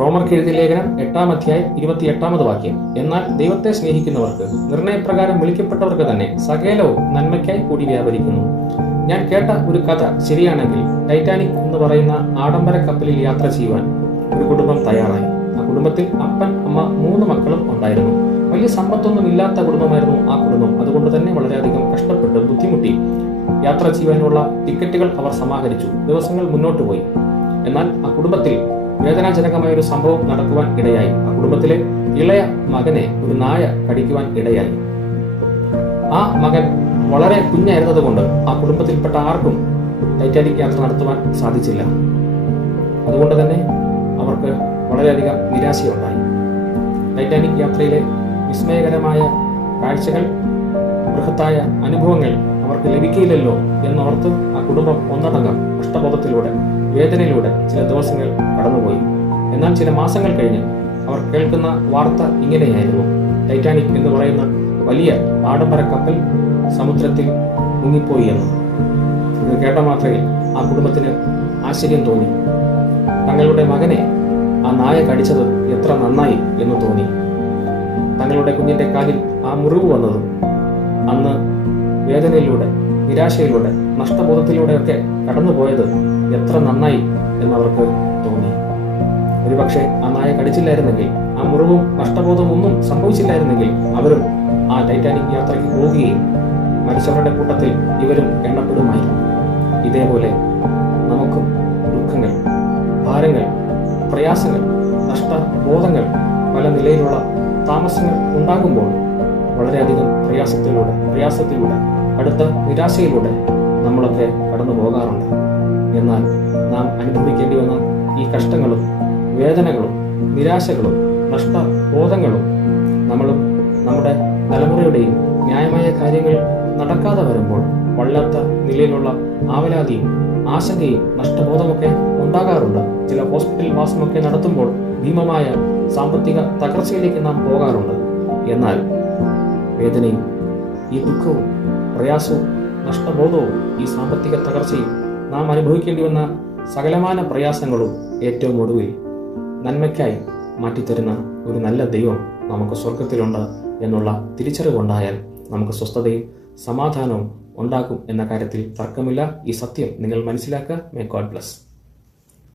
റോമർക്ക് എഴുതിയ ലേഖനം 8-ാം അധ്യായം 28-ാമത് വാക്യം. എന്നാൽ ദൈവത്തെ സ്നേഹിക്കുന്നവർക്ക് നിർണയപ്രകാരം വിളിക്കപ്പെട്ടവർക്ക് തന്നെ സകലവും നന്മയ്ക്കായി കൂടി വ്യാപരിക്കുന്നു. ഞാൻ കേട്ട ഒരു കഥ ശരിയാണെങ്കിൽ ടൈറ്റാനിക് എന്ന് പറയുന്ന ആഡംബര കപ്പലിൽ യാത്ര ചെയ്യുവാൻ ഒരു കുടുംബം തയ്യാറായി. ആ കുടുംബത്തിൽ അപ്പൻ, അമ്മ, 3 മക്കളും ഉണ്ടായിരുന്നു. വലിയ സമ്പത്തൊന്നും ഇല്ലാത്ത കുടുംബമായിരുന്നു ആ കുടുംബം. അതുകൊണ്ട് തന്നെ വളരെയധികം കഷ്ടപ്പെട്ട് ബുദ്ധിമുട്ടി യാത്ര ചെയ്യുവാനുള്ള ടിക്കറ്റുകൾ അവർ സമാഹരിച്ചു. ദിവസങ്ങൾ മുന്നോട്ട് പോയി. എന്നാൽ ആ കുടുംബത്തിൽ വേദനാജനകമായ ഒരു സംഭവം നടക്കുവാൻ ഇടയായി. ആ കുടുംബത്തിലെ ഇളയ മകനെ ഒരു നായ കടിക്കുവാൻ ഇടയായി. ആ മകൻ വളരെ കുഞ്ഞായിരുന്നത് കൊണ്ട് ആ കുടുംബത്തിൽപ്പെട്ട ആർക്കും ടൈറ്റാനിക് യാത്ര നടത്തുവാൻ സാധിച്ചില്ല. അതുകൊണ്ട് തന്നെ അവർക്ക് വളരെയധികം നിരാശയുണ്ടായി. ടൈറ്റാനിക് യാത്രയിലെ വിസ്മയകരമായ കാഴ്ചകൾ, ബൃഹത്തായ അനുഭവങ്ങൾ അവർക്ക് ലഭിക്കില്ലല്ലോ എന്നോർത്ത് ആ കുടുംബം ഒന്നടങ്കം കഷ്ടബോധത്തിലൂടെ, വേദനയിലൂടെ ചില ദിവസങ്ങൾ കടന്നുപോയി. എന്നാൽ ചില മാസങ്ങൾ കഴിഞ്ഞ് അവർ കേൾക്കുന്ന വാർത്ത ഇങ്ങനെയായിരുന്നു: ടൈറ്റാനിക് എന്ന് പറയുന്ന വലിയ ആഡംബര കപ്പൽ സമുദ്രത്തിൽ മുങ്ങിപ്പോയി എന്ന്. ഇത് കേട്ട മാത്രമേ ആ കുടുംബത്തിന് ആശ്ചര്യം തോന്നി. തങ്ങളുടെ മകനെ ആ നായ കടിച്ചത് എത്ര നന്നായി എന്ന് തോന്നി. തങ്ങളുടെ കുഞ്ഞിന്റെ കാലിൽ ആ മുറിവ് വന്നതും അന്ന് വേദനയിലൂടെ, നിരാശയിലൂടെ, നഷ്ടബോധത്തിലൂടെയൊക്കെ കടന്നുപോയത് എത്ര നന്നായി എന്നവർക്ക് തോന്നി. ഒരുപക്ഷെ ആ നായ കടിച്ചില്ലായിരുന്നെങ്കിൽ, ആ മുറിവും നഷ്ടബോധവും ഒന്നും സംഭവിച്ചില്ലായിരുന്നെങ്കിൽ അവരും ആ ടൈറ്റാനിക് യാത്രയ്ക്ക് പോവുകയും മരിച്ചവരുടെ കൂട്ടത്തിൽ ഇവരും എണ്ണപ്പെടുമായിരുന്നു. ഇതേപോലെ നമുക്കും ദുഃഖങ്ങൾ, ഭാരങ്ങൾ, പ്രയാസങ്ങൾ, നഷ്ടബോധങ്ങൾ, പല നിലയിലുള്ള താമസങ്ങൾ ഉണ്ടാകുമ്പോൾ വളരെയധികം പ്രയാസത്തിലൂടെ അടുത്ത നിരാശയിലൂടെ നമ്മളൊക്കെ കടന്നു പോകാറുണ്ട്. എന്നാൽ നാം അനുഭവിക്കേണ്ടി വന്ന ഈ കഷ്ടങ്ങളും വേദനകളും നിരാശകളും നഷ്ടബോധങ്ങളും നമ്മളും നമ്മുടെ തലമുറയുടെയും ന്യായമായ കാര്യങ്ങൾ നടക്കാതെ വരുമ്പോൾ വല്ലാത്ത നിലയിലുള്ള ആവലാതിയും ആശങ്കയും നഷ്ടബോധമൊക്കെ ഉണ്ടാകാറുണ്ട്. ചില ഹോസ്പിറ്റൽ വാസമൊക്കെ നടത്തുമ്പോൾ ഭീമമായ സാമ്പത്തിക തകർച്ചയിലേക്ക് നാം പോകാറുണ്ട്. എന്നാൽ വേദനയും ഈ ദുഃഖവും പ്രയാസവും നഷ്ടബോധവും ഈ സാമ്പത്തിക തകർച്ചയും നാം അനുഭവിക്കേണ്ടി വന്ന സകലമാന പ്രയാസങ്ങളും ഏറ്റവും ഒടുവിൽ നന്മയ്ക്കായി മാറ്റിത്തരുന്ന ഒരു നല്ല ദൈവം നമുക്ക് സ്വർഗത്തിലുണ്ട് എന്നുള്ള തിരിച്ചറിവുണ്ടായാൽ നമുക്ക് സ്വസ്ഥതയും സമാധാനവും ഉണ്ടാകും എന്ന കാര്യത്തിൽ തർക്കമില്ല. ഈ സത്യം നിങ്ങൾ മനസ്സിലാക്കുക. May God bless.